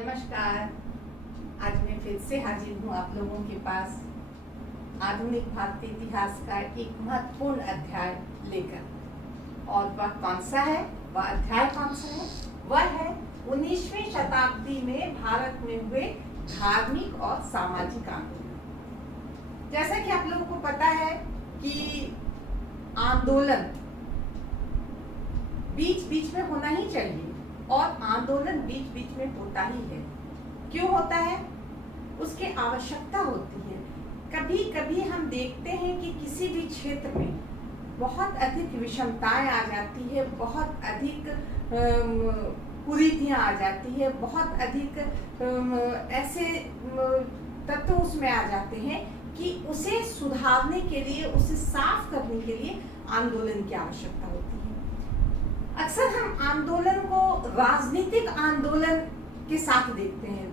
नमस्कार। आज मैं फिर से हाजिर हूँ आप लोगों के पास आधुनिक भारतीय इतिहास का एक महत्वपूर्ण अध्याय लेकर। और वह कौन सा है, वह अध्याय कौन सा है? वह है 19वीं शताब्दी में भारत में हुए धार्मिक और सामाजिक आंदोलन। जैसा कि आप लोगों को पता है कि आंदोलन बीच बीच में होना ही चाहिए और आंदोलन बीच बीच में होता ही है। क्यों होता है? उसकी आवश्यकता होती है। कभी कभी हम देखते हैं कि किसी भी क्षेत्र में बहुत अधिक विषमताएं आ जाती है, बहुत अधिक कुरीतियां आ जाती है, बहुत अधिक ऐसे तत्व उसमें आ जाते हैं कि उसे सुधारने के लिए, उसे साफ करने के लिए आंदोलन की आवश्यकता होती है। अक्सर हम आंदोलन को राजनीतिक आंदोलन के साथ देखते हैं,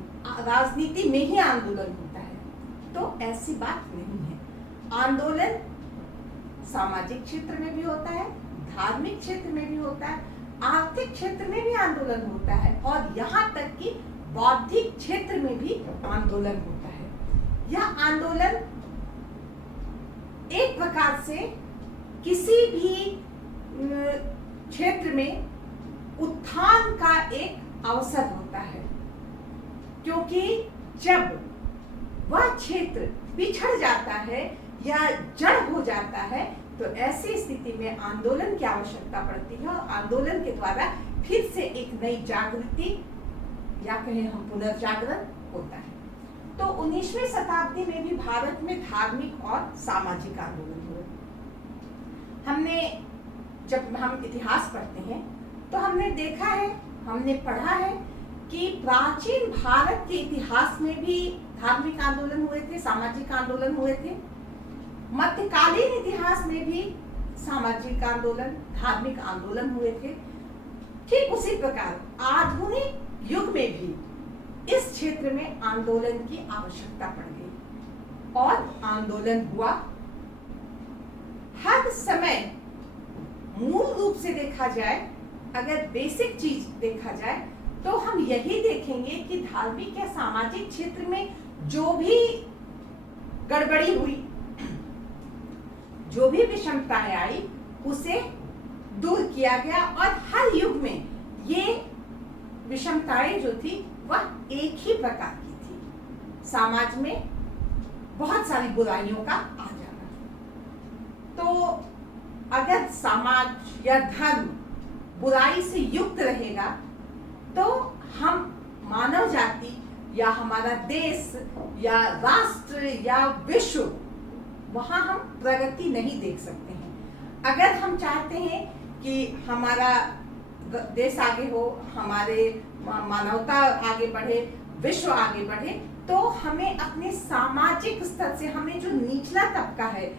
राजनीति में ही आंदोलन होता है, तो ऐसी बात नहीं है। आंदोलन सामाजिक क्षेत्र में भी होता है, धार्मिक क्षेत्र में भी होता है, आर्थिक क्षेत्र में भी आंदोलन होता है और यहाँ तक कि बौद्धिक क्षेत्र में भी आंदोलन होता है। यह आंदोलन एक प्रकार से किसी भी क्षेत्र में उत्थान का एक अवसर होता है, क्योंकि जब वह क्षेत्र पिछड़ जाता है या जड़ हो जाता है तो ऐसी स्थिति में आंदोलन की आवश्यकता पड़ती है और आंदोलन के द्वारा फिर से एक नई जागृति या कहें हम पुनर्जागरण होता है। तो 19वीं शताब्दी में भी भारत में धार्मिक और सामाजिक आंदोलन हुए। हमने जब हम इतिहास पढ़ते हैं तो हमने देखा है, हमने पढ़ा है कि प्राचीन भारत के इतिहास में भी धार्मिक आंदोलन हुए थे, सामाजिक आंदोलन हुए थे। मध्यकालीन इतिहास में भी सामाजिक आंदोलन, धार्मिक आंदोलन हुए थे। ठीक उसी प्रकार आधुनिक युग में भी इस क्षेत्र में आंदोलन की आवश्यकता पड़ गई और आंदोलन हुआ। हर समय मूल रूप से देखा जाए, अगर बेसिक चीज देखा जाए तो हम यही देखेंगे कि धार्मिक या सामाजिक क्षेत्र में जो भी गड़बड़ी हुई, जो भी विषमताएं आई, उसे दूर किया गया और हर युग में ये विषमताएं जो थी वह एक ही प्रकार की थी, समाज में बहुत सारी बुराइयों का आ जाना। तो अगर समाज या धर्म बुराई से युक्त रहेगा तो हम मानव जाति या हमारा देश या राष्ट्र या विश्व, वहां हम प्रगति नहीं देख सकते हैं। अगर हम चाहते हैं कि हमारा देश आगे हो, हमारे मानवता आगे बढ़े, विश्व आगे बढ़े, तो हमें अपने सामाजिक स्तर से, हमें जो निचला तबका है,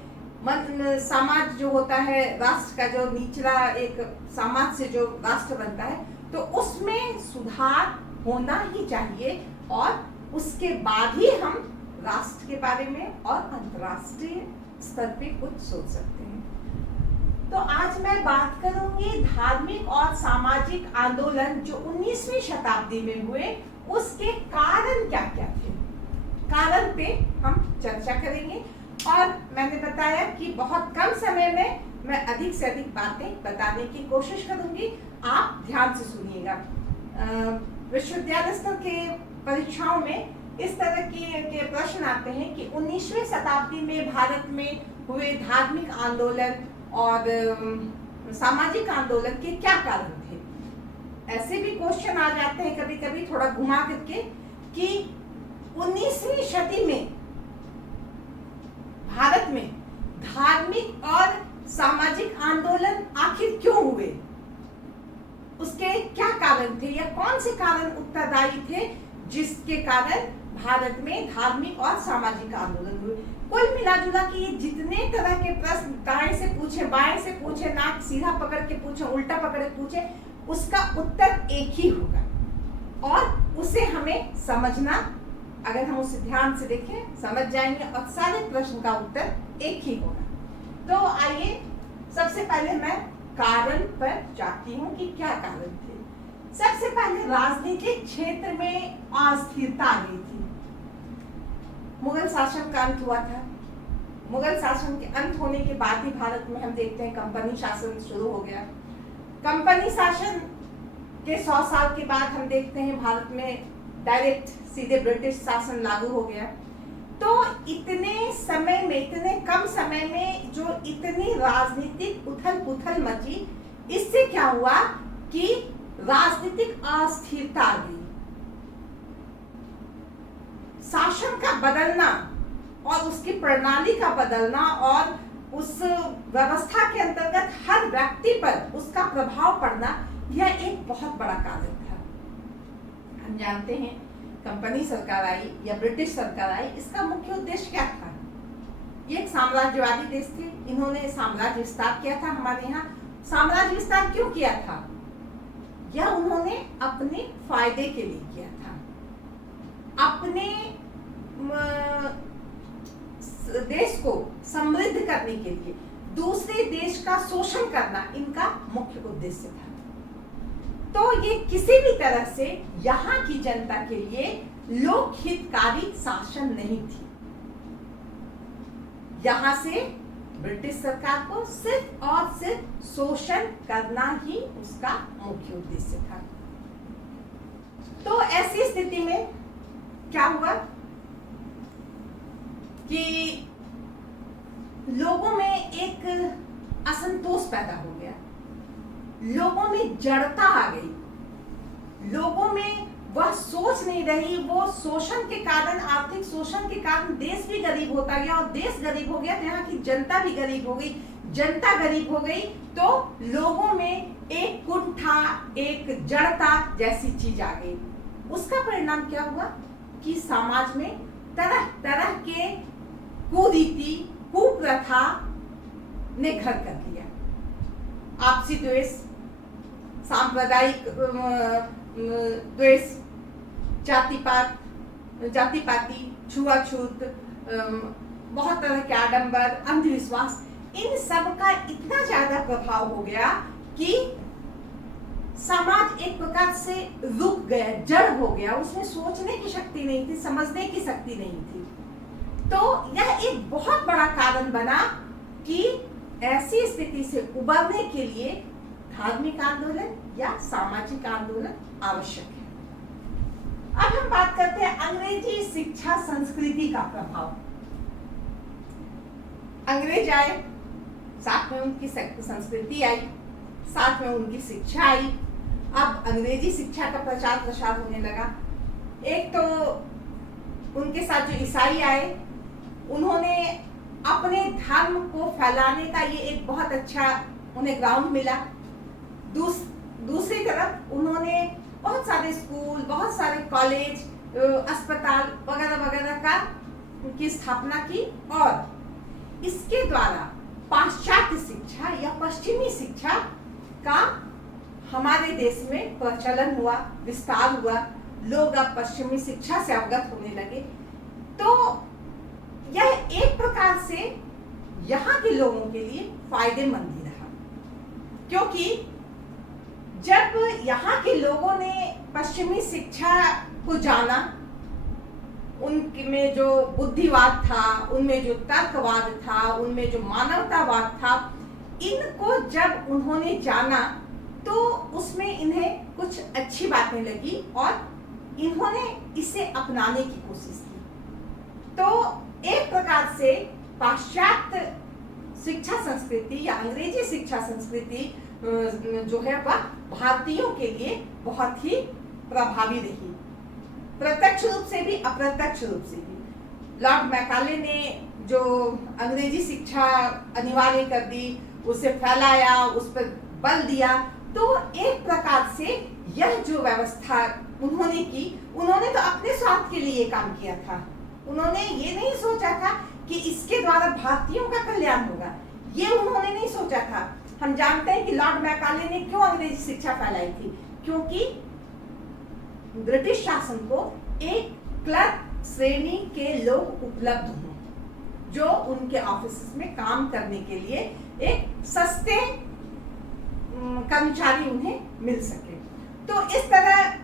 समाज जो होता है, राष्ट्र का जो निचला एक समाज से जो राष्ट्र बनता है, तो उसमें सुधार होना ही चाहिए और उसके बाद ही हम राष्ट्र के बारे में और अंतर्राष्ट्रीय स्तर पे कुछ सोच सकते हैं। तो आज मैं बात करूंगी धार्मिक और सामाजिक आंदोलन जो 19वीं शताब्दी में हुए, उसके कारण क्या क्या थे, कारण पे हम चर्चा करेंगे। और मैंने बताया कि बहुत कम समय में मैं अधिक से अधिक बातें बताने की कोशिश करूंगी, आप ध्यान से सुनिएगा। विश्वविद्यालय स्तर के परीक्षाओं में इस तरह के प्रश्न आते हैं कि 19वीं शताब्दी में भारत में हुए धार्मिक आंदोलन और सामाजिक आंदोलन के क्या कारण थे। ऐसे भी क्वेश्चन आ जाते हैं कभी कभी थोड़ा घुमा करके कि 19वीं शती में भारत में धार्मिक और सामाजिक आंदोलन आखिर क्यों हुए, उसके क्या कारण थे या कौन से कारण उत्तरदायी थे जिसके कारण भारत में धार्मिक और सामाजिक आंदोलन हुए। कुल मिलाजुला के ये जितने तरह के प्रश्न दाएं से पूछे, बाएं से पूछे, नाक सीधा पकड़ के पूछे, उल्टा पकड़ के पूछे, उसका उत्तर एक ही होगा और उसे हमें समझना, अगर हम उसे ध्यान से देखें समझ जाएंगे और सारे प्रश्न का उत्तर एक ही होगा। तो आइए सबसे पहले मैं कारण पर जाती हूँ कि क्या कारण थे। सबसे पहले राजनीतिक क्षेत्र में अस्थिरता आ गई थी। मुगल शासन का अंत हुआ था। मुगल शासन के अंत होने के बाद ही भारत में हम देखते हैं कंपनी शासन शुरू हो गया। कंपनी शासन के 100 साल के बाद हम देखते हैं भारत में डायरेक्ट सीधे ब्रिटिश शासन लागू हो गया। तो इतने समय में, इतने कम समय में जो इतनी राजनीतिक उथल पुथल मची, इससे क्या हुआ कि राजनीतिक अस्थिरता आ गई। शासन का बदलना और उसकी प्रणाली का बदलना और उस व्यवस्था के अंतर्गत हर व्यक्ति पर उसका प्रभाव पड़ना, यह एक बहुत बड़ा कारण था। हम जानते हैं कंपनी सरकार आई या ब्रिटिश सरकार आई, इसका मुख्य उद्देश्य क्या था? ये एक साम्राज्यवादी देश थे। इन्होंने साम्राज्य विस्तार किया था। हमारे यहाँ साम्राज्य विस्तार क्यों किया था? यह उन्होंने अपने फायदे के लिए किया था। अपने देश को समृद्ध करने के लिए दूसरे देश का शोषण करना इनका मुख्य उद्देश्य था। तो ये किसी भी तरह से यहाँ की जनता के लिए लोकहितकारी शासन नहीं थी। यहाँ से ब्रिटिश सरकार को सिर्फ और सिर्फ शोषण करना ही उसका मुख्य उद्देश्य था। तो ऐसी स्थिति में क्या हुआ कि लोगों में एक असंतोष पैदा हो गया, लोगों में जड़ता आ गई, लोगों में वह सोच नहीं रही। वो शोषण के कारण, आर्थिक शोषण के कारण देश भी गरीब होता गया, और देश गरीब हो गया तो यहाँ की जनता भी गरीब हो गई। जनता गरीब हो गई तो लोगों में एक कुंठा, एक जड़ता जैसी चीज आ गई। उसका परिणाम क्या हुआ कि समाज में तरह तरह के कुरीति, कुप्रथा ने घर कर लिया। आपसी द्वेष, सांप्रदायिक द्वेष, जातिपाती, छुआछूत, बहुत तरह के आडंबर, अंधविश्वास, इन सब का इतना ज्यादा प्रभाव हो गया कि समाज एक प्रकार से रुक गया, जड़ हो गया। उसमें सोचने की शक्ति नहीं थी, समझने की शक्ति नहीं थी। तो यह एक बहुत बड़ा कारण बना कि ऐसी स्थिति से उबरने के लिए धार्मिक आंदोलन या सामाजिक आंदोलन आवश्यक है। अब हम बात करते हैं अंग्रेजी शिक्षा संस्कृति का प्रभाव। अंग्रेज आए, साथ में उनकी संस्कृति आई, साथ में उनकी शिक्षा आई। अब अंग्रेजी शिक्षा का प्रचार प्रसार होने लगा। एक तो उनके साथ जो ईसाई आए, उन्होंने अपने धर्म को फैलाने का ये एक बहुत अच्छा उन्हें ग्राउंड मिला। दूसरी तरफ उन्होंने बहुत सारे स्कूल, बहुत सारे कॉलेज, अस्पताल वगैरह वगैरह का की स्थापना की, और इसके द्वारा पाश्चात्य शिक्षा या पश्चिमी शिक्षा का हमारे देश में प्रचलन हुआ, विस्तार हुआ। लोग अब पश्चिमी शिक्षा से अवगत होने लगे। तो यह एक प्रकार से यहाँ के लोगों के लिए फायदेमंद ही रहा, क्योंकि जब यहाँ के लोगों ने पश्चिमी शिक्षा को जाना, उनमें जो बुद्धिवाद था, उनमें जो तर्कवाद था, उनमें जो मानवतावाद था, इनको जब उन्होंने जाना तो उसमें इन्हें कुछ अच्छी बातें लगी और इन्होंने इसे अपनाने की कोशिश की। तो एक प्रकार से पाश्चात्य शिक्षा संस्कृति या अंग्रेजी शिक्षा संस्कृति जो है वह भारतीयों के लिए बहुत ही प्रभावी रही, प्रत्यक्ष रूप से भी, अप्रत्यक्ष रूप से भी। लॉर्ड मैकाले ने जो अंग्रेजी शिक्षा अनिवार्य कर दी, उसे फैलाया, उस पर बल दिया। तो एक प्रकार से यह जो व्यवस्था उन्होंने की, उन्होंने तो अपने स्वार्थ के लिए काम किया था। उन्होंने ये नहीं सोचा था कि इसके द्वारा भारतीयों का कल्याण होगा, ये उन्होंने नहीं सोचा था। हम जानते हैं कि लॉर्ड मैकाले ने क्यों अंग्रेजी शिक्षा फैलाई थी, क्योंकि ब्रिटिश शासन को एक क्लर्क श्रेणी के लोग उपलब्ध हों, जो उनके ऑफिस में काम करने के लिए एक सस्ते कर्मचारी उन्हें मिल सके। तो इस तरह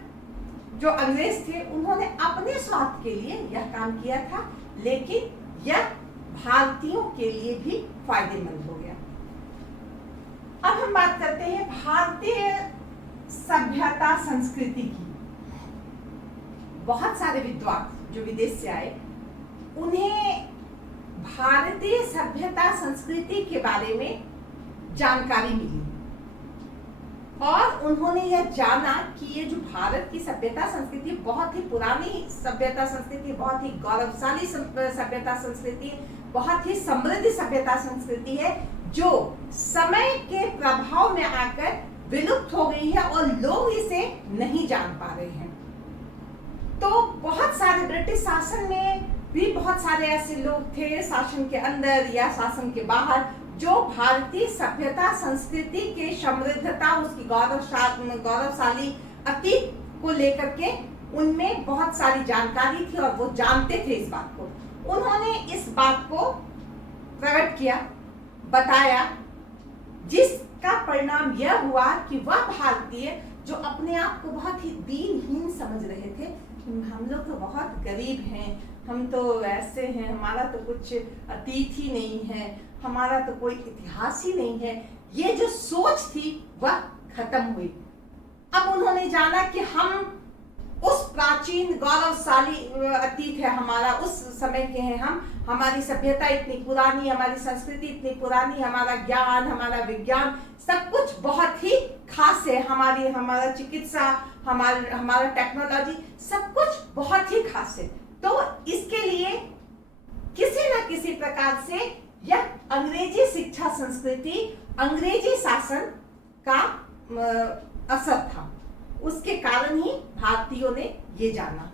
जो अंग्रेज थे उन्होंने अपने स्वार्थ के लिए यह काम किया था, लेकिन यह भारतीयों के लिए भी फायदेमंद हो गया। अब हम बात करते हैं भारतीय सभ्यता संस्कृति की। बहुत सारे विद्वान जो विदेश से आए, उन्हें भारतीय सभ्यता संस्कृति के बारे में जानकारी मिली और उन्होंने यह जाना कि ये जो भारत की सभ्यता संस्कृति बहुत ही पुरानी सभ्यता संस्कृति, बहुत ही गौरवशाली सभ्यता संस्कृति, बहुत ही समृद्ध सभ्यता संस्कृति है, जो समय के प्रभाव में आकर विलुप्त हो गई है और लोग इसे नहीं जान पा रहे हैं। तो बहुत सारे ब्रिटिश शासन में भी बहुत सारे ऐसे लोग थे, शासन के अंदर या शासन के बाहर, जो भारतीय सभ्यता संस्कृति के समृद्धता, उसकी गौरवशाली अतीत को लेकर के उनमें बहुत सारी जानकारी थी और वो जानते थे इस बात को। उन्होंने इस बात को प्रकट किया, बताया, जिसका परिणाम यह हुआ कि वह भारतीय जो अपने आप को बहुत ही दीनहीन समझ रहे थे, हम लोग तो बहुत गरीब हैं, हम तो ऐसे हैं, हमारा तो कुछ अतीत ही नहीं है, हमारा तो कोई इतिहास ही नहीं है, ये जो सोच थी वह खत्म हुई। अब उन्होंने जाना कि हम उस प्राचीन गौरवशाली अतीत है हमारा, उस समय के हैं हम, हमारी सभ्यता इतनी पुरानी, हमारी संस्कृति इतनी पुरानी, हमारा ज्ञान, हमारा विज्ञान, सब कुछ बहुत ही खास है, हमारा चिकित्सा, हमारा टेक्नोलॉजी, सब कुछ बहुत ही खास है। तो इसके लिए किसी न किसी प्रकार से यह अंग्रेजी शिक्षा संस्कृति, अंग्रेजी शासन का असर था, उसके कारण ही भारतीयों ने ये जाना।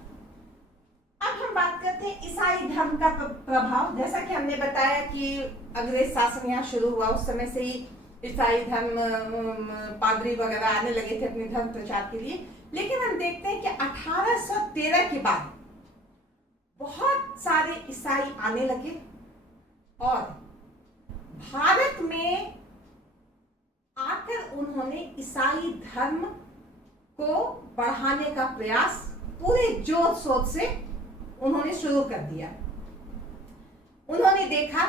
अब हम बात करते हैं ईसाई धर्म का प्रभाव। जैसा कि हमने बताया कि अंग्रेज शासन यहाँ शुरू हुआ, उस समय से ही ईसाई धर्म, पादरी वगैरह आने लगे थे अपने धर्म प्रचार के लिए। लेकिन हम देखते हैं कि 1813 के बाद बहुत सारे ईसाई आने लगे और भारत में आकर उन्होंने ईसाई धर्म को बढ़ाने का प्रयास पूरे जोर शोर से उन्होंने शुरू कर दिया। उन्होंने देखा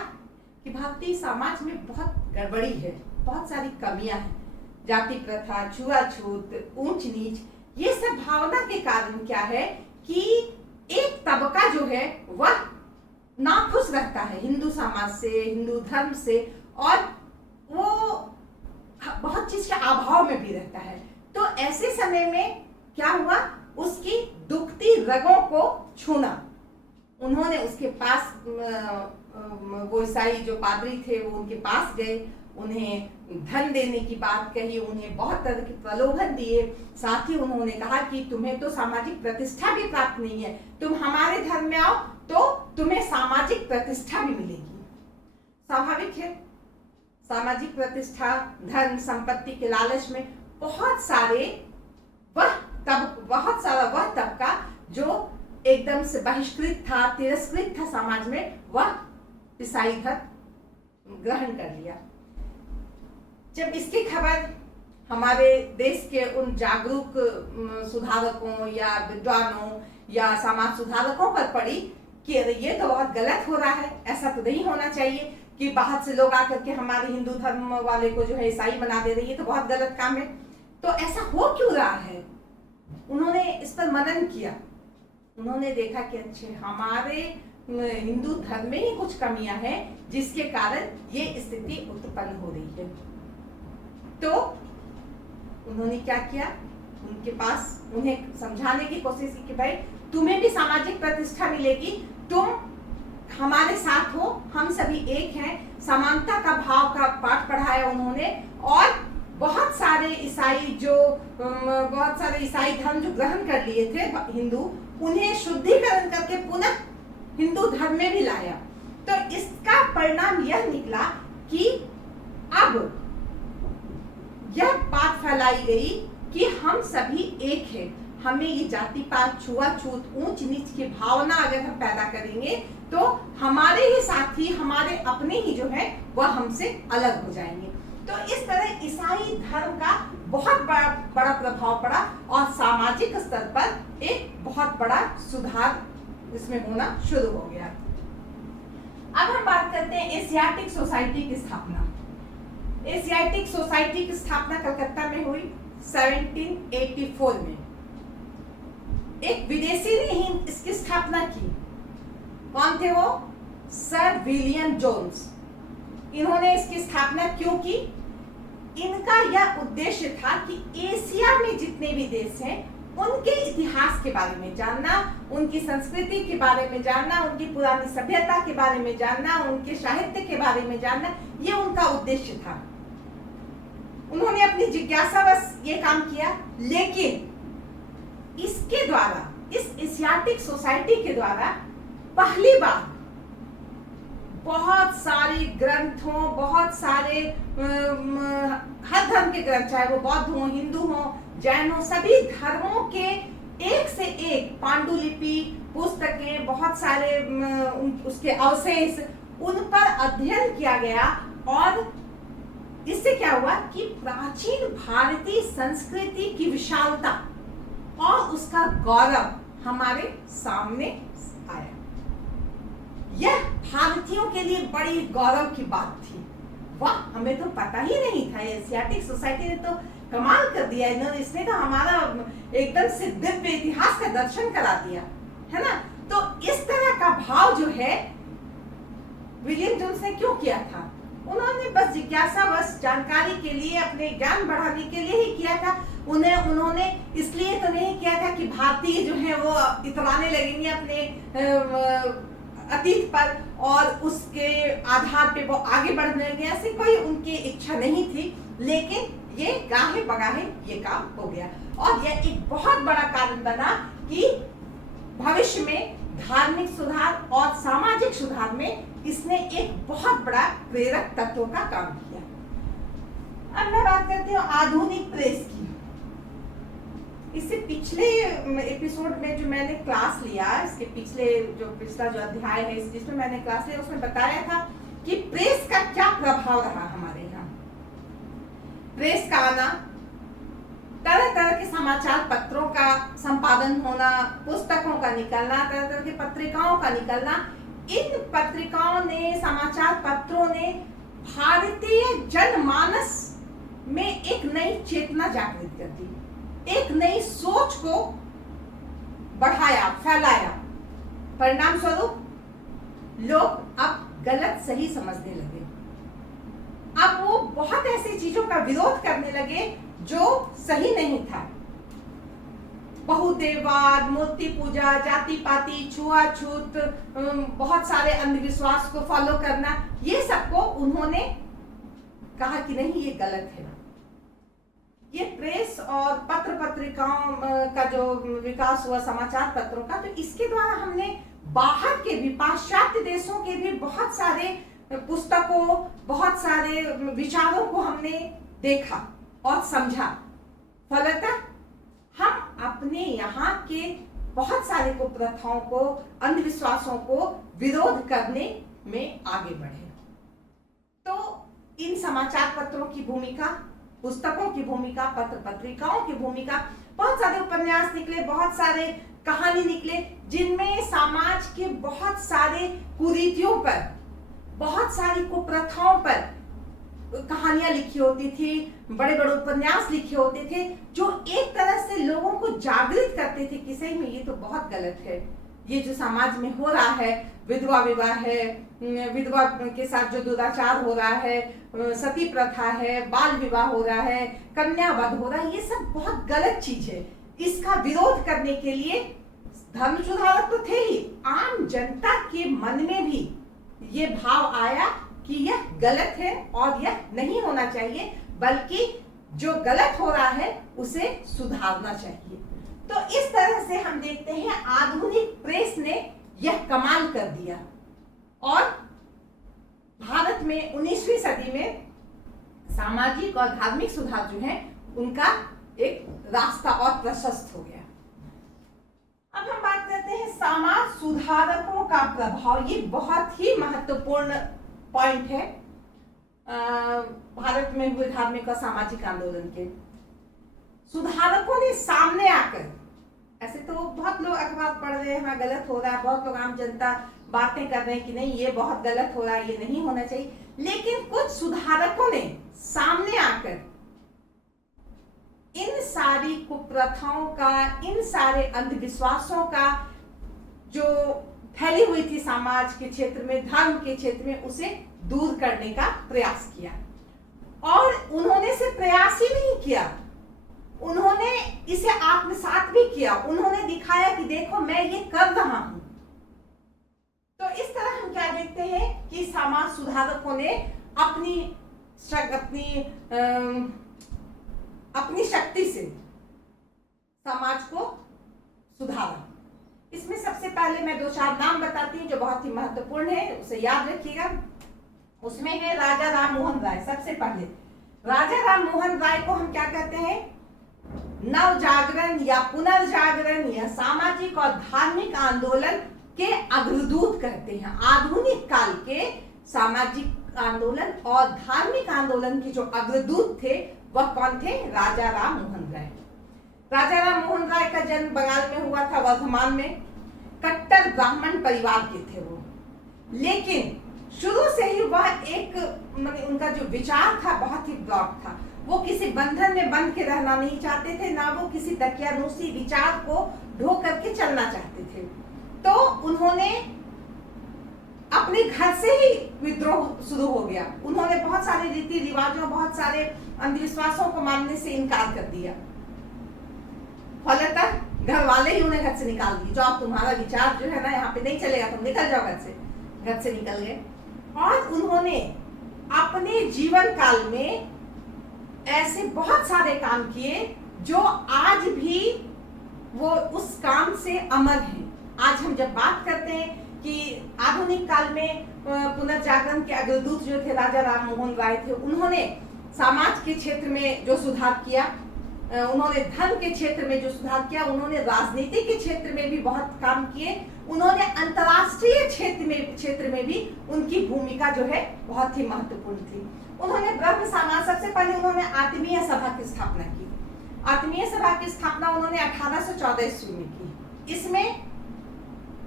कि भारतीय समाज में बहुत गड़बड़ी है, बहुत सारी कमियां हैं, जाति प्रथा, छुआछूत, ऊंच नीच, ये सब भावना के कारण क्या है कि एक तबका जो है वह नाखुश रहता है हिंदू समाज से, हिंदू धर्म से, और वो बहुत चीज के अभाव में भी रहता है। तो ऐसे समय में क्या हुआ, उसकी दुखती रगों को छूना। उन्होंने उसके पास, वो ईसाई जो पादरी थे वो उनके पास गए, उन्हें धन देने की बात कही, उन्हें बहुत तरह के प्रलोभन दिए, साथ ही उन्होंने कहा कि तुम्हें तो सामाजिक प्रतिष्ठा भी प्राप्त नहीं है, तुम हमारे धर्म में आओ तो तुम्हें सामाजिक प्रतिष्ठा भी मिलेगी। स्वाभाविक है, सामाजिक प्रतिष्ठा, धन संपत्ति के लालच में बहुत सारा वह तबका जो एकदम से बहिष्कृत था, तिरस्कृत था समाज में, वह ईसाई धर्म ग्रहण कर लिया। जब इसकी खबर हमारे देश के उन जागरूक सुधारकों या विद्वानों या समाज सुधारकों पर पड़ी कि ये तो बहुत गलत हो रहा है, ऐसा तो नहीं होना चाहिए कि बाहर से लोग आकर के हमारे हिंदू धर्म वाले को जो है ईसाई बना दे रही है, तो बहुत गलत काम है, तो ऐसा हो क्यों रहा है। उन्होंने इस पर मनन किया, उन्होंने देखा कि अच्छे हमारे हिंदू धर्म में ही कुछ कमियां हैं जिसके कारण ये स्थिति उत्पन्न हो रही है। तो उन्होंने क्या किया, उनके पास उन्हें समझाने की कोशिश की कि भाई तुम्हें भी सामाजिक प्रतिष्ठा मिलेगी, तुम हमारे साथ हो, हम सभी एक हैं, समानता का भाव का पाठ पढ़ाया उन्होंने। और बहुत सारे ईसाई धर्म जो ग्रहण कर लिए थे हिंदू, उन्हें शुद्धिकरण करके पुनः हिंदू धर्म में भी लाया। तो इसका परिणाम यह निकला कि अब यह बात फैलाई गई कि हम सभी एक हैं, हमें ये जाति पात, छुआछूत, ऊंच नीच की भावना अगर हम पैदा करेंगे तो हमारे ही साथी, हमारे अपने ही जो है वह हमसे अलग हो जाएंगे। तो इस तरह ईसाई धर्म का बहुत बड़ा प्रभाव पड़ा सामाजिक स्तर पर एक बहुत बड़ा सुधार इसमें होना शुरू हो गया। अब हम बात करते हैं एशियाटिक सोसाइटी की स्थापना। एशियाटिक सोसाइटी की स्थापना कलकत्ता में हुई 1784 में। एक विदेशी ने ही इसकी स्थापना की। कौन थे वो? Sir William Jones. इन्होंने इसकी स्थापना क्यों की? इनका यह उद्देश्य था कि एशिया में जितने भी देश हैं उनके इतिहास के बारे में जानना, उनकी संस्कृति के बारे में जानना, उनकी पुरानी सभ्यता के बारे में जानना, उनके साहित्य के बारे में जानना, ये उनका उद्देश्य था। उन्होंने अपनी जिज्ञासावश ये काम किया, लेकिन इसके द्वारा, इस एशियाटिक सोसाइटी के द्वारा पहली बार बहुत सारे ग्रंथों, बहुत सारे हर धर्म के ग्रंथ, चाहे वो बौद्ध हो, हिंदू हो, जैन हो, सभी धर्मों के एक से एक पांडुलिपि, पुस्तकें, बहुत सारे उसके अवशेष, उन पर अध्ययन किया गया। और इससे क्या हुआ कि प्राचीन भारतीय संस्कृति की विशालता और उसका गौरव हमारे सामने आया। यह भारतीयों के लिए बड़ी गौरव की बात थी। वाह, हमें तो पता ही नहीं था। एशियाटिक सोसाइटी ने तो कमाल कर दिया। इसने तो हमारा एकदम से दिव्य इतिहास का दर्शन करा दिया, है ना। तो इस तरह का भाव जो है विलियम जोन्स ने क्यों किया था? उन्होंने बस जिज्ञासावश जानकारी के लिए, अपने ज्ञान बढ़ाने के लिए ही किया था। उन्होंने इसलिए तो नहीं किया था कि भारतीय जो है वो इतराने लगेंगे अपने अतीत पर और उसके आधार पे वो आगे बढ़ने लगे, ऐसी कोई उनकी इच्छा नहीं थी। लेकिन ये गाहे बगाहे ये काम हो गया और यह एक बहुत बड़ा कारण बना कि भविष्य में धार्मिक सुधार और सामाजिक सुधार में इसने एक बहुत बड़ा प्रेरक तत्व का काम किया। अब मैं बात करती हूँ आधुनिक प्रेस की। इससे पिछले एपिसोड में जो मैंने क्लास लिया, इसके पिछला जो अध्याय है जिसमें मैंने क्लास लिया, उसमें बताया था कि प्रेस का क्या प्रभाव रहा हमारे यहाँ। प्रेस का आना, तरह तरह के समाचार पत्रों का संपादन होना, पुस्तकों का निकलना, तरह तरह की पत्रिकाओं का निकलना, इन पत्रिकाओं ने, समाचार पत्रों ने भारतीय जनमानस में एक नई चेतना जागृत कर दी, एक नई सोच को बढ़ाया, फैलाया। परिणाम स्वरूप लोग अब गलत सही समझने लगे। अब वो बहुत ऐसी चीजों का विरोध करने लगे जो सही नहीं था। बहुदेववाद, मूर्ति पूजा, जाति पाति, छुआछूत, बहुत सारे अंधविश्वास को फॉलो करना, ये सबको उन्होंने कहा कि नहीं, ये गलत है। ये प्रेस और पत्र पत्रिकाओं का जो विकास हुआ, समाचार पत्रों का, तो इसके द्वारा हमने बाहर के भी, पाश्चात्य देशों के भी बहुत सारे पुस्तकों, बहुत सारे विचारों को हमने देखा और समझा। फलतः हम अपने यहाँ के बहुत सारे कुप्रथाओं को, अंधविश्वासों को विरोध करने में आगे बढ़े। तो इन समाचार पत्रों की भूमिका, पुस्तकों की भूमिका, पत्र पत्रिकाओं की भूमिका, बहुत सारे उपन्यास निकले, बहुत सारे कहानी निकले, जिनमें समाज के बहुत सारे कुरीतियों पर, बहुत सारी कुप्रथाओं पर कहानियां लिखी होती थी, बड़े बड़े उपन्यास लिखे होते थे, जो एक तरह से लोगों को जागृत करते थे कि सही में ये तो बहुत गलत है, ये जो समाज में हो रहा है, विधवा विवाह है, विधवा के साथ जो दुराचार हो रहा है, सती प्रथा है, बाल विवाह हो रहा है, कन्यावध हो रहा है, ये सब बहुत गलत चीज है। इसका विरोध करने के लिए धर्म सुधारक तो थे ही, आम जनता के मन में भी ये भाव आया कि यह गलत है और यह नहीं होना चाहिए, बल्कि जो गलत हो रहा है उसे सुधारना चाहिए। तो इस तरह से हम देखते हैं आधुनिक प्रेस ने यह कमाल कर दिया और भारत में 19वीं सदी में सामाजिक और धार्मिक सुधार जो है उनका एक रास्ता और प्रशस्त हो गया। अब हम बात करते हैं समाज सुधारकों का प्रभाव। ये बहुत ही महत्वपूर्ण पॉइंट है भारत में हुए धार्मिक और सामाजिक आंदोलन के। सुधारकों ने सामने आकर ऐसे तो बहुत लोग अखबार पढ़ रहे हैं, हाँ गलत हो रहा है, बहुत लोग आम जनता बातें कर रहे हैं कि नहीं ये बहुत गलत हो रहा है, ये नहीं होना चाहिए, लेकिन कुछ सुधारकों ने सामने आकर इन सारी कुप्रथाओं का, इन सारे अंधविश्वासों का जो फैली हुई थी समाज के क्षेत्र में, धर्म के क्षेत्र में, उसे दूर करने का प्रयास किया। और उन्होंने सिर्फ प्रयास ही नहीं किया, उन्होंने इसे आत्मसात भी किया। उन्होंने दिखाया कि देखो मैं ये कर रहा हूं। तो इस तरह हम क्या देखते हैं कि समाज सुधारकों ने अपनी शक्ति से समाज को सुधारा। इसमें सबसे पहले मैं 2-4 नाम बताती हूँ जो बहुत ही महत्वपूर्ण है, उसे याद रखिएगा। उसमें है राजा राम मोहन राय। सबसे पहले राजा राम मोहन राय को हम क्या कहते हैं, नव जागरण या पुनर्जागरण या सामाजिक और धार्मिक आंदोलन के अग्रदूत कहते हैं। आधुनिक काल के सामाजिक आंदोलन और धार्मिक आंदोलन के जो अग्रदूत थे वह कौन थे, राजा राम मोहन राय। राजा राम मोहन राय का जन्म बंगाल में हुआ था, वर्धमान में। कट्टर ब्राह्मण परिवार के थे वो, लेकिन शुरू से ही वह एक उनका जो विचार था बहुत ही ब्रॉड था। वो किसी बंधन में बंध के रहना नहीं चाहते थे, ना वो किसी दकियानूसी विचार को ढो करके चलना चाहते थे। तो उन्होंने अपने घर से ही विद्रोह शुरू हो गया। उन्होंने बहुत सारे रीति रिवाजों, बहुत सारे अंधविश्वासों को मानने से इनकार कर दिया। फलतः घर वाले ही उन्हें घर से निकाल दिए, जो अब तुम्हारा विचार जो है ना यहाँ पे नहीं चलेगा, तुम निकल जाओ घर से निकल गए। और उन्होंने अपने जीवन काल में ऐसे बहुत सारे काम किए जो आज भी वो उस काम से अमर हैं। आज हम जब बात करते हैं कि आधुनिक काल में पुनर्जागरण के अग्रदूत जो थे राजा राम मोहन राय थे, उन्होंने समाज के क्षेत्र में जो सुधार किया, उन्होंने धर्म के क्षेत्र में जो सुधार किया, उन्होंने राजनीति के क्षेत्र में भी बहुत काम किए, उन्होंने अंतर्राष्ट्रीय क्षेत्र में भी उनकी भूमिका जो है बहुत ही महत्वपूर्ण थी। उन्होंने ब्रह्म समाज, सबसे पहले उन्होंने आत्मीय सभा की स्थापना की। आत्मीय सभा की स्थापना उन्होंने 1814 ईस्वी में की। इसमें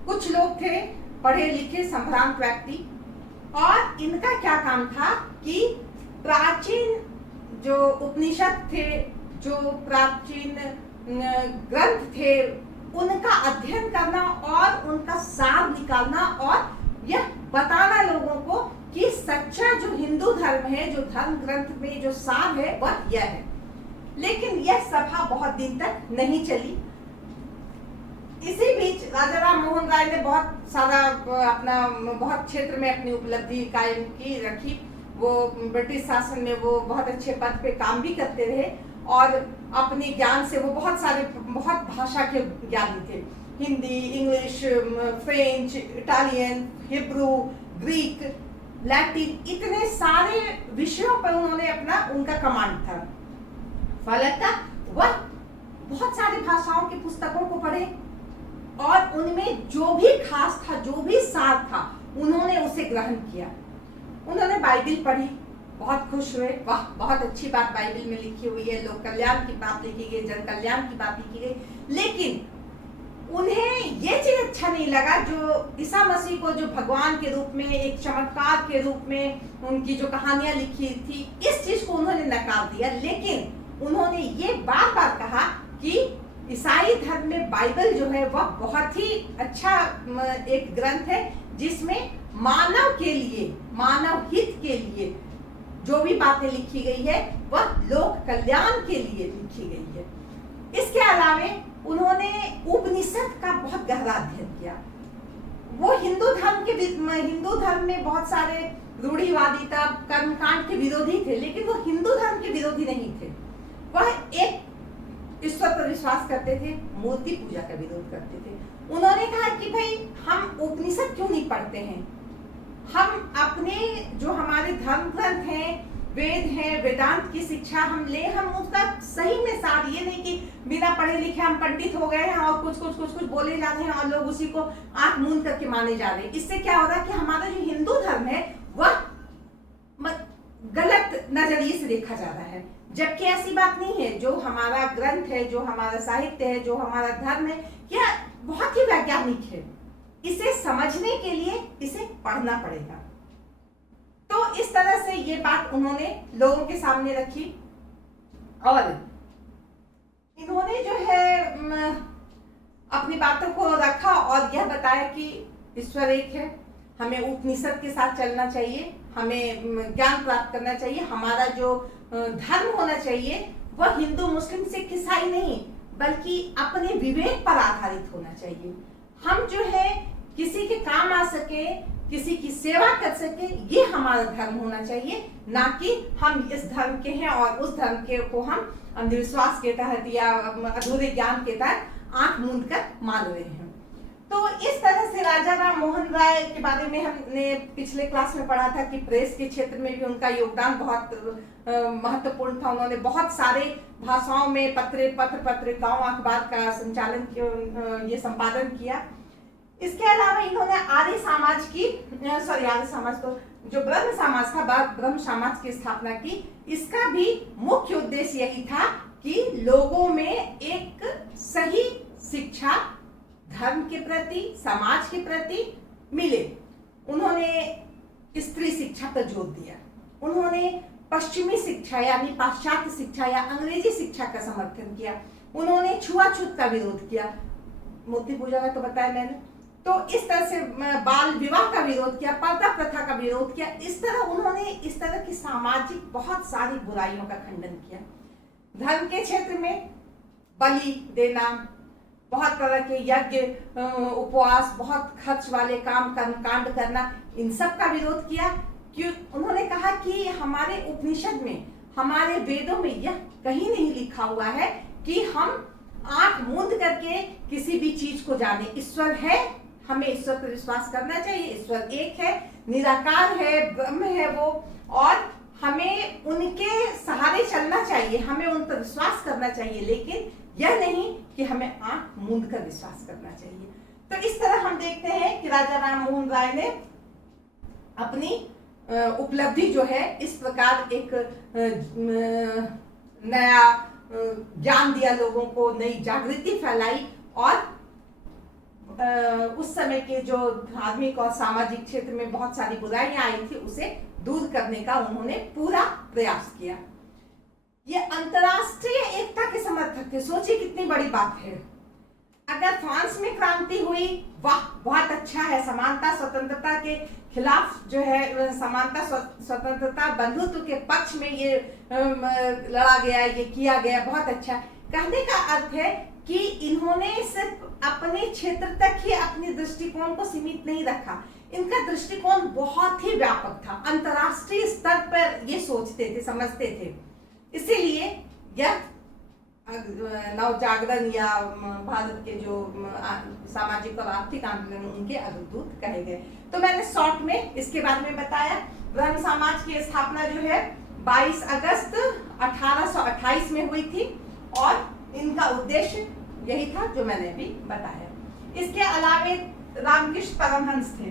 कुछ लोग थे पढ़े लिखे संभ्रांत व्यक्ति, और इनका क्या काम था कि प्राचीन जो उपनिषद थे, जो प्राचीन ग्रंथ थे, उनका अध्ययन करना और उनका सार निकालना और यह बताना लोगों को कि सच्चा जो हिंदू धर्म है, जो धर्म ग्रंथ में जो सार है वह यह है। लेकिन यह सभा बहुत दिन तक नहीं चली। इसी बीच राजा राम मोहन राय ने बहुत सारा अपना बहुत क्षेत्र में अपनी उपलब्धि कायम की रखी। वो ब्रिटिश शासन में वो बहुत अच्छे पद पे काम भी करते रहे, और अपने ज्ञान से वो बहुत भाषा के ज्ञानी थे। Hindi, English, French, Italian, Hebrew, Greek, Latin, इतने सारे विषयों पर उनका कमांड था। फलतः वह बहुत सारी भाषाओं की पुस्तकों को पढ़े, और उनमें जो भी खास था, जो भी सार था, उन्होंने उसे ग्रहण किया। उन्होंने बाइबिल पढ़ी, बहुत खुश हुए, वाह बहुत अच्छी बात बाइबिल में लिखी हुई है, लोक कल्याण की बात लिखी गई, जन कल्याण की बात लिखी गई। लेकिन उन्हें ये चीज अच्छा नहीं लगा जो ईसा मसीह को जो भगवान के रूप में, एक चमत्कार के रूप में उनकी जो कहानियां लिखी थी, इस चीज को उन्होंने नकार दिया। लेकिन उन्होंने ये बार बार कहा कि ईसाई धर्म में बाइबल जो है वह बहुत ही अच्छा एक ग्रंथ है, जिसमें मानव के लिए, मानव हित के लिए जो भी बातें लिखी गई है वह लोक कल्याण के लिए लिखी गई है। इसके अलावे उन्होंने उपनिषद का बहुत गहरा अध्ययन किया। वो हिंदू धर्म में बहुत सारे रूढ़िवादिता, कर्मकांड के विरोधी थे, लेकिन वो हिंदू धर्म के विरोधी नहीं थे। वह एक ईश्वर पर विश्वास करते थे, मूर्ति पूजा का विरोध करते थे। उन्होंने कहा कि भाई हम उपनिषद क्यों नहीं पढ़ते हैं, हम अपने जो हमारे धर्म ग्रंथ हैं, वेद हैं, वेदांत की शिक्षा हम ले, हम उसका सही में सार, ये नहीं कि बिना पढ़े लिखे हम पंडित हो गए हैं और कुछ बोले जा रहे हैं और लोग उसी को आंख मूंद करके माने जा रहे हैं। इससे क्या हो रहा है कि हमारा जो हिंदू धर्म है वह गलत नजरिए से देखा जा रहा है, जबकि ऐसी बात नहीं है। जो हमारा ग्रंथ है, जो हमारा साहित्य है, जो हमारा धर्म है, यह बहुत ही वैज्ञानिक है। इसे समझने के लिए इसे पढ़ना पड़ेगा। तो इस तरह से ये बात उन्होंने लोगों के सामने रखी और इन्होंने जो है अपनी बातों को रखा और यह बताया कि ईश्वर एक है, हमें उपनिषद के साथ चलना चाहिए, हमें ज्ञान प्राप्त करना चाहिए। हमारा जो धर्म होना चाहिए वह हिंदू मुस्लिम सिख ईसाई नहीं, बल्कि अपने विवेक पर आधारित होना चाहिए। हम जो है किसी के काम आ सके, किसी की सेवा कर सके, ये हमारा धर्म होना चाहिए, ना कि हम इस धर्म के हैं और उस धर्म के को हम अंधविश्वास के तहत या अधूरे ज्ञान के तहत आंख मूंद कर मान रहे हैं। तो इस तरह से राजा राम मोहन राय के बारे में हमने पिछले क्लास में पढ़ा था कि प्रेस के क्षेत्र में भी उनका योगदान बहुत महत्वपूर्ण था। उन्होंने बहुत सारे भाषाओं में पत्रिकाओं अखबार का संचालन ये संपादन किया। इसके अलावा इन्होंने आर्य समाज तो जो ब्रह्म समाज था, ब्रह्म समाज की स्थापना की। इसका भी मुख्य उद्देश्य यही था कि लोगों में एक सही शिक्षा धर्म के प्रति, समाज के प्रति मिले। उन्होंने स्त्री शिक्षा पर जोर दिया। उन्होंने पश्चिमी शिक्षा यानी पाश्चात्य शिक्षा या अंग्रेजी शिक्षा का समर्थन किया। उन्होंने छुआछूत का विरोध किया, मूर्ति पूजा का तो बताया मैंने। तो इस तरह से बाल विवाह का विरोध किया, पर्दा प्रथा का विरोध किया। इस तरह उन्होंने इस तरह की सामाजिक बहुत सारी बुराइयों का खंडन किया। धर्म के क्षेत्र में बलि देना, बहुत तरह के यज्ञ, उपवास, बहुत खर्च वाले काम कर्मकांड करना, इन सब का विरोध किया। क्यों? उन्होंने कहा कि हमारे उपनिषद में, हमारे वेदों में यह कहीं नहीं लिखा हुआ है कि हम आंख मूंद करके किसी भी चीज को जाने। ईश्वर है, हमें ईश्वर पर विश्वास करना चाहिए। ईश्वर एक है, निराकार है, ब्रह्म है वो, और हमें उनके सहारे चलना चाहिए, हमें उन पर विश्वास करना चाहिए, लेकिन यह नहीं कि हमें आंख मूंद कर विश्वास करना चाहिए। तो इस तरह हम देखते हैं कि राजा राम मोहन राय ने अपनी उपलब्धि जो है इस प्रकार एक नया ज्ञान दिया लोगों को, नई जागृति फैलाई और उस समय के जो धार्मिक और सामाजिक क्षेत्र में बहुत सारी बुराइयां आई थी उसे दूर करने का उन्होंने पूरा प्रयास किया। ये अंतरराष्ट्रीय एकता के समर्थक थे। सोचिए कितनी बड़ी बात है। अगर फ्रांस में क्रांति हुई, वाह बहुत अच्छा है, समानता स्वतंत्रता के खिलाफ जो है, समानता स्वतंत्रता बंधुत्व के पक्ष में ये लड़ा गया, ये किया गया, बहुत अच्छा। कहने का अर्थ है कि इन्होंने सिर्फ अपने क्षेत्र तक ही अपने दृष्टिकोण को सीमित नहीं रखा, इनका दृष्टिकोण बहुत ही व्यापक था। अंतरराष्ट्रीय स्तर पर ये सोचते थे, समझते थे। इसीलिए यह नव जागरण या भारत के जो सामाजिक और आर्थिक आंदोलन उनके अग्रदूत कहे गए। तो मैंने शॉर्ट में इसके बारे में बताया। ब्रह्म समाज की स्थापना जो है 22 अगस्त 1828 में हुई थी और इनका उद्देश्य यही था जो मैंने अभी बताया। इसके अलावे रामकृष्ण परमहंस थे।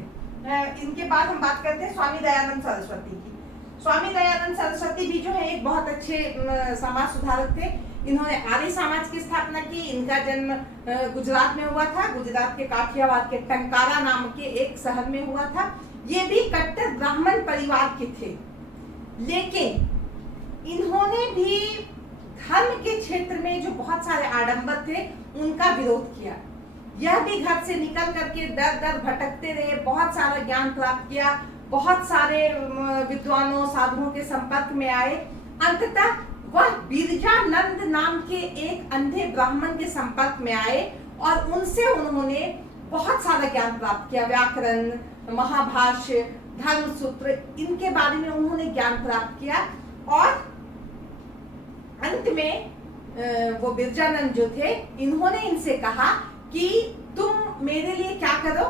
इनके बाद हम बात करते हैं स्वामी दयानंद सरस्वती की। स्वामी दयानंद सरस्वती भी जो है एक बहुत अच्छे समाज सुधारक थे। इन्होंने आर्य समाज की स्थापना की। इनका जन्म गुजरात में हुआ था। गुजरात के काठियावाड़ के टंकारा नाम के एक शहर में हुआ था। ये भी कट्टर ब्राह्मण परिवार के थे, लेकिन इन्होंने भी धर्म के क्षेत्र में जो बहुत सारे आडंबर थे उनका विरोध किया। यह भी घर से निकल करके दर दर भटकते रहे, बहुत सारा ज्ञान प्राप्त किया, बहुत सारे विद्वानों साधुओं के संपर्क में आए। अंततः वह बिरजानंद नाम के एक अंधे ब्राह्मण के संपर्क में आए और उनसे उन्होंने बहुत सारा ज्ञान प्राप्त किया। व्याकरण, महाभाष्य, धर्मसूत्र, इनके बारे में उन्होंने ज्ञान प्राप्त किया और अंत में वो बिरजानंद जो थे, इन्होंने इनसे कहा कि तुम मेरे लिए क्या करो,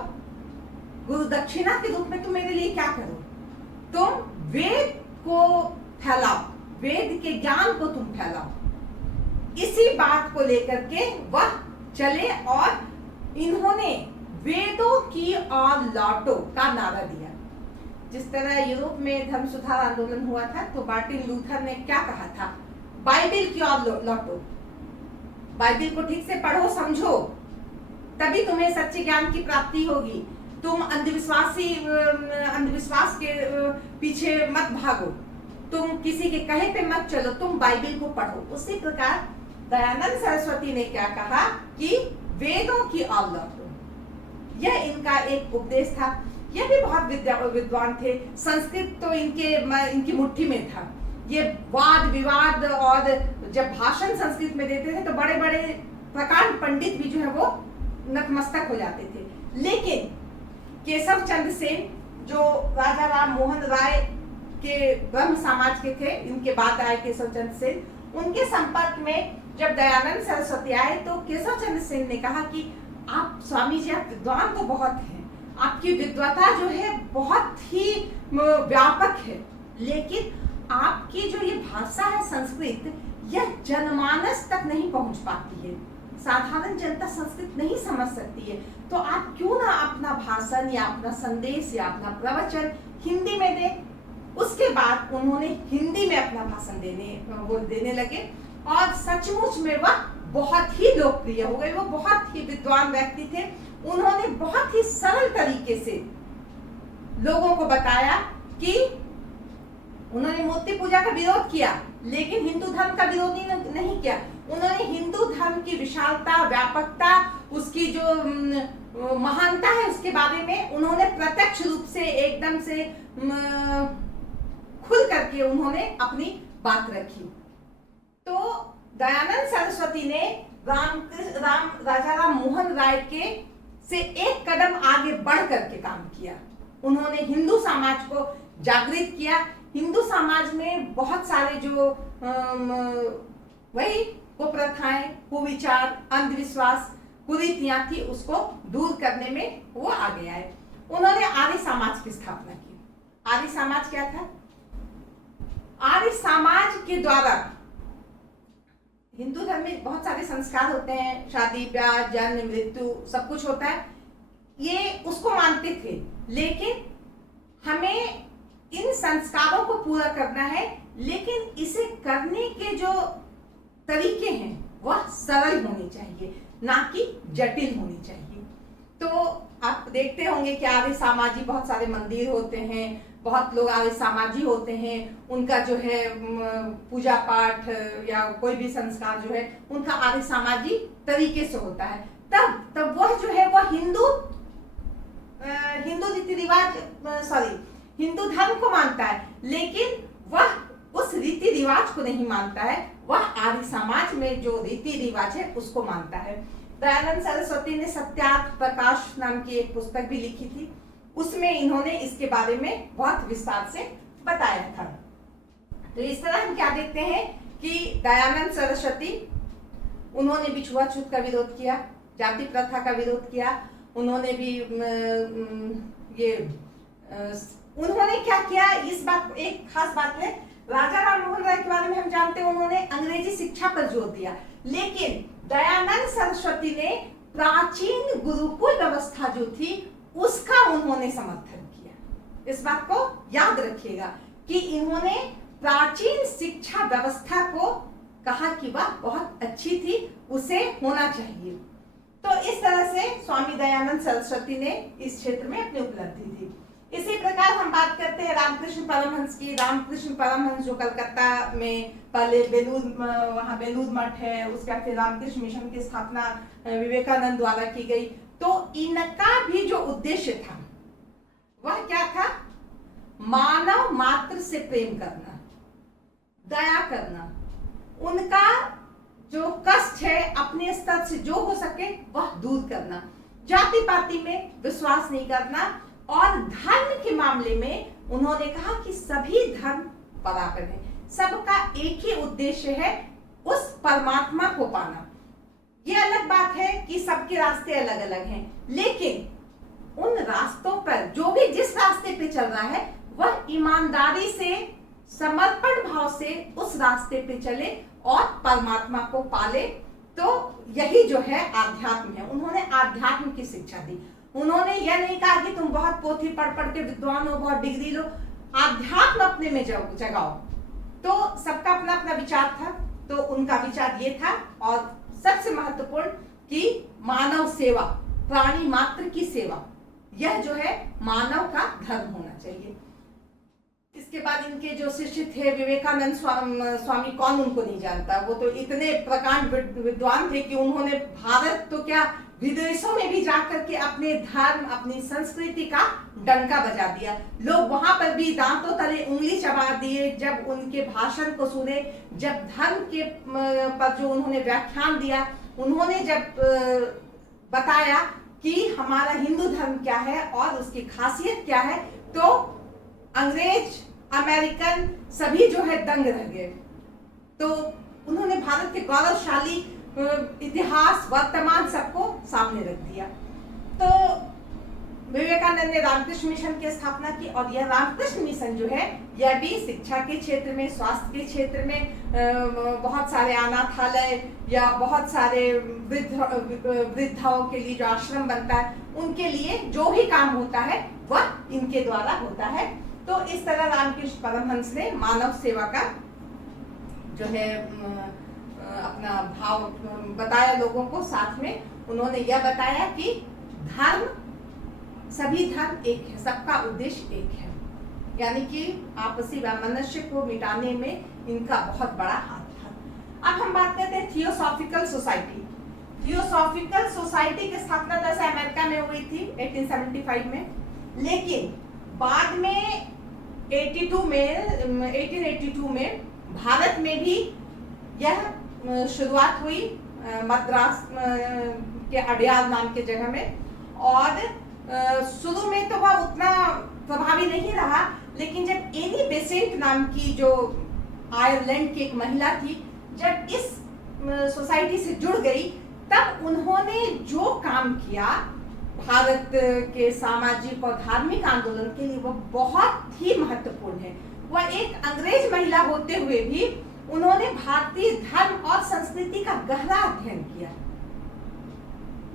गुरु दक्षिणा के रूप में तुम मेरे लिए क्या करो, तुम वेद को फैलाओ, वेद के ज्ञान को तुम फैलाओ। इसी बात को लेकर के वह चले और इन्होंने वेदों की और लौटो का नारा दिया। जिस तरह यूरोप में धर्म सुधार आंदोलन हुआ था, तो मार्टिन लूथर ने क्या कहा था, बाइबिल की ओर लौटो, बाइबिल को ठीक से पढ़ो समझो, तभी तुम्हें सच्चे ज्ञान की प्राप्ति होगी। तुम अंधविश्वास के पीछे मत भागो, तुम किसी के कहे पे मत चलो, तुम बाइबिल को पढ़ो। उसी प्रकार दयानंद सरस्वती ने क्या कहा कि वेदों की ओर लौटो। यह इनका एक उपदेश था। यह भी बहुत विद्वान थे। संस्कृत तो इनकी मुट्ठी में था। ये वाद विवाद और जब भाषण संस्कृत में देते थे तो बड़े बड़े प्रकांड पंडित भी जो है वो नतमस्तक हो जाते थे। लेकिन केशव चंद्र सेन जो राजा राम मोहन राय के ब्रह्म समाज के थे, इनके बाद आए केशव चंद्र सेन, उनके संपर्क में जब दयानंद सरस्वती आए तो केशव चंद्र सेन ने कहा कि आप स्वामी जी, आप विद्वान तो बहुत हैं, आपकी विद्वता जो है बहुत ही व्यापक है, लेकिन आपकी जो ये भाषा है संस्कृत, यह जनमानस तक नहीं पहुंच पाती है, साधारण जनता संस्कृत नहीं समझ सकती है। तो आप क्यों ना अपना भाषण या अपना संदेश या अपना प्रवचन हिंदी में दें। उसके बाद उन्होंने हिंदी में अपना भाषण देने लगे और सचमुच में वह बहुत ही लोकप्रिय हो गए। वो बहुत ही विद्वान व्यक्ति थे। उन्होंने बहुत ही सरल तरीके से लोगों को बताया कि उन्होंने मूर्ति पूजा का विरोध किया, लेकिन हिंदू धर्म का विरोध नहीं किया। उन्होंने हिंदू धर्म की विशालता, व्यापकता, उसकी जो महानता है उसके बारे में उन्होंने प्रत्यक्ष रूप से एकदम से खुल करके उन्होंने अपनी बात रखी। तो दयानंद सरस्वती ने राजा राम मोहन राय के से एक कदम आगे बढ़ करके काम किया। उन्होंने हिंदू समाज को जागृत किया। हिंदू समाज में बहुत सारे जो वही कुप्रथाएं, कुविचार, अंधविश्वास, कुरीतियां थी, उसको दूर करने में वो आगे आए। उन्होंने आर्य समाज की स्थापना की। आर्य समाज क्या था? आर्य समाज के द्वारा हिंदू धर्म में बहुत सारे संस्कार होते हैं, शादी ब्याह जन्म मृत्यु सब कुछ होता है, ये उसको मानते थे, लेकिन हमें इन संस्कारों को पूरा करना है, लेकिन इसे करने के जो तरीके हैं वह सरल होने चाहिए, ना कि जटिल होनी चाहिए। तो आप देखते होंगे कि आर्य समाजी बहुत सारे मंदिर होते हैं, बहुत लोग आर्य समाजी होते हैं, उनका जो है पूजा पाठ या कोई भी संस्कार जो है उनका आर्य समाजी तरीके से होता है। तब वह जो है वह हिंदू रीति रिवाज हिंदू धर्म को मानता है, लेकिन वह उस रीति रिवाज को नहीं मानता है, वह आर्य समाज में जो रीति रिवाज है उसको मानता है। दयानंद सरस्वती ने सत्यार्थ प्रकाश नाम की एक पुस्तक भी लिखी थी, उसमें इन्होंने इसके बारे में बहुत विस्तार से बताया था। तो इस तरह हम क्या देखते हैं कि दयानंद सरस्वती उन्होंने भी छुआछूत का विरोध किया, जाति प्रथा का विरोध किया। उन्होंने भी उन्होंने क्या किया, इस बात एक खास बात है, राजा राम मोहन राय के बारे में हम जानते हैं, उन्होंने अंग्रेजी शिक्षा पर जोर दिया, लेकिन दयानंद सरस्वती ने प्राचीन गुरुकुल व्यवस्था जो थी उसका उन्होंने समर्थन किया। इस बात को याद रखिएगा कि इन्होंने प्राचीन शिक्षा व्यवस्था को कहा कि वह बहुत अच्छी थी, उसे होना चाहिए। तो इस तरह से स्वामी दयानंद सरस्वती ने इस क्षेत्र में अपनी उपलब्धि थी। इसी प्रकार हम बात करते हैं रामकृष्ण परमहंस की। रामकृष्ण परमहंस जो कलकत्ता में पहले बेलूर मठ है, उसका फिर रामकृष्ण मिशन की स्थापना विवेकानंद द्वारा की गई। तो इनका भी जो उद्देश्य था वह क्या था? मानव मात्र से प्रेम करना, दया करना, उनका जो कष्ट है अपने स्तर से जो हो सके वह दूर करना, जाति पाति में विश्वास नहीं करना, और धर्म के मामले में उन्होंने कहा कि सभी धर्म बराबर हैं, सबका एक ही उद्देश्य है, उस परमात्मा को पाना। ये अलग बात है कि सबके रास्ते अलग अलग हैं, लेकिन उन रास्तों पर जो भी जिस रास्ते पे चल रहा है वह ईमानदारी से, समर्पण भाव से उस रास्ते पे चले और परमात्मा को पाले। तो यही जो है आध्यात्म है। उन्होंने आध्यात्म की शिक्षा दी। उन्होंने यह नहीं कहा कि तुम बहुत पोथी पढ़ पढ़ के विद्वान हो, बहुत डिग्री लो, आध्यात्म अपने में जगाओ। तो सबका अपना अपना विचार था, तो उनका विचार ये था। और सबसे महत्वपूर्ण कि मानव सेवा, प्राणी मात्र की सेवा, यह जो है मानव का धर्म होना चाहिए। इसके बाद इनके जो शिष्य थे विवेकानंद स्वामी, कौन उनको नहीं जानता, वो तो इतने प्रकांड विद्वान थे कि उन्होंने भारत तो क्या विदेशों में भी जाकर के अपने धर्म, अपनी संस्कृति का डंका बजा दिया। लोग वहां पर भी दांतों तले उंगली चबा दिए जब उनके भाषण को सुने, जब धर्म के पर जो उन्होंने व्याख्यान दिया, उन्होंने जब बताया कि हमारा हिंदू धर्म क्या है और उसकी खासियत क्या है, तो अंग्रेज, अमेरिकन सभी जो है दंग रह गए। तो उन्होंने भारत के गौरवशाली इतिहास, वर्तमान सबको सामने रख दिया। तो विवेकानंद ने रामकृष्ण मिशन की स्थापना की, और यह रामकृष्ण मिशन जो है यह भी शिक्षा के क्षेत्र में, स्वास्थ्य के क्षेत्र में, बहुत सारे अनाथालय या बहुत सारे वृद्धाओं के लिए जो आश्रम बनता है, उनके लिए जो भी काम होता है वह इनके द्वारा होता है। तो इस तरह रामकृष्ण परमहंस ने मानव सेवा का जो है अपना भाव बताया लोगों को। साथ में उन्होंने यह बताया कि धर्म, सभी धर्म एक है, सबका उद्देश्य एक है, यानी कि आपसी वैमनस्य को मिटाने में इनका बहुत बड़ा हाथ था। अब हम बात करते हैं थियोसॉफिकल सोसाइटी। थियोसॉफिकल सोसाइटी की स्थापना दरअसल अमेरिका में हुई थी 1875 में, लेकिन बाद में 1882 में भारत में भी यह शुरुआत हुई, मद्रास के अडियार नाम के जगह में। और शुरू में तो वह उतना प्रभावी नहीं रहा, लेकिन जब एनी बेसेंट नाम की जो आयरलैंड की एक महिला थी, जब इस सोसाइटी से जुड़ गई, तब उन्होंने जो काम किया भारत के सामाजिक और धार्मिक आंदोलन के लिए, वो बहुत ही महत्वपूर्ण है। वह एक अंग्रेज महिला होते हुए भी उन्होंने भारतीय धर्म और संस्कृति का गहरा अध्ययन किया,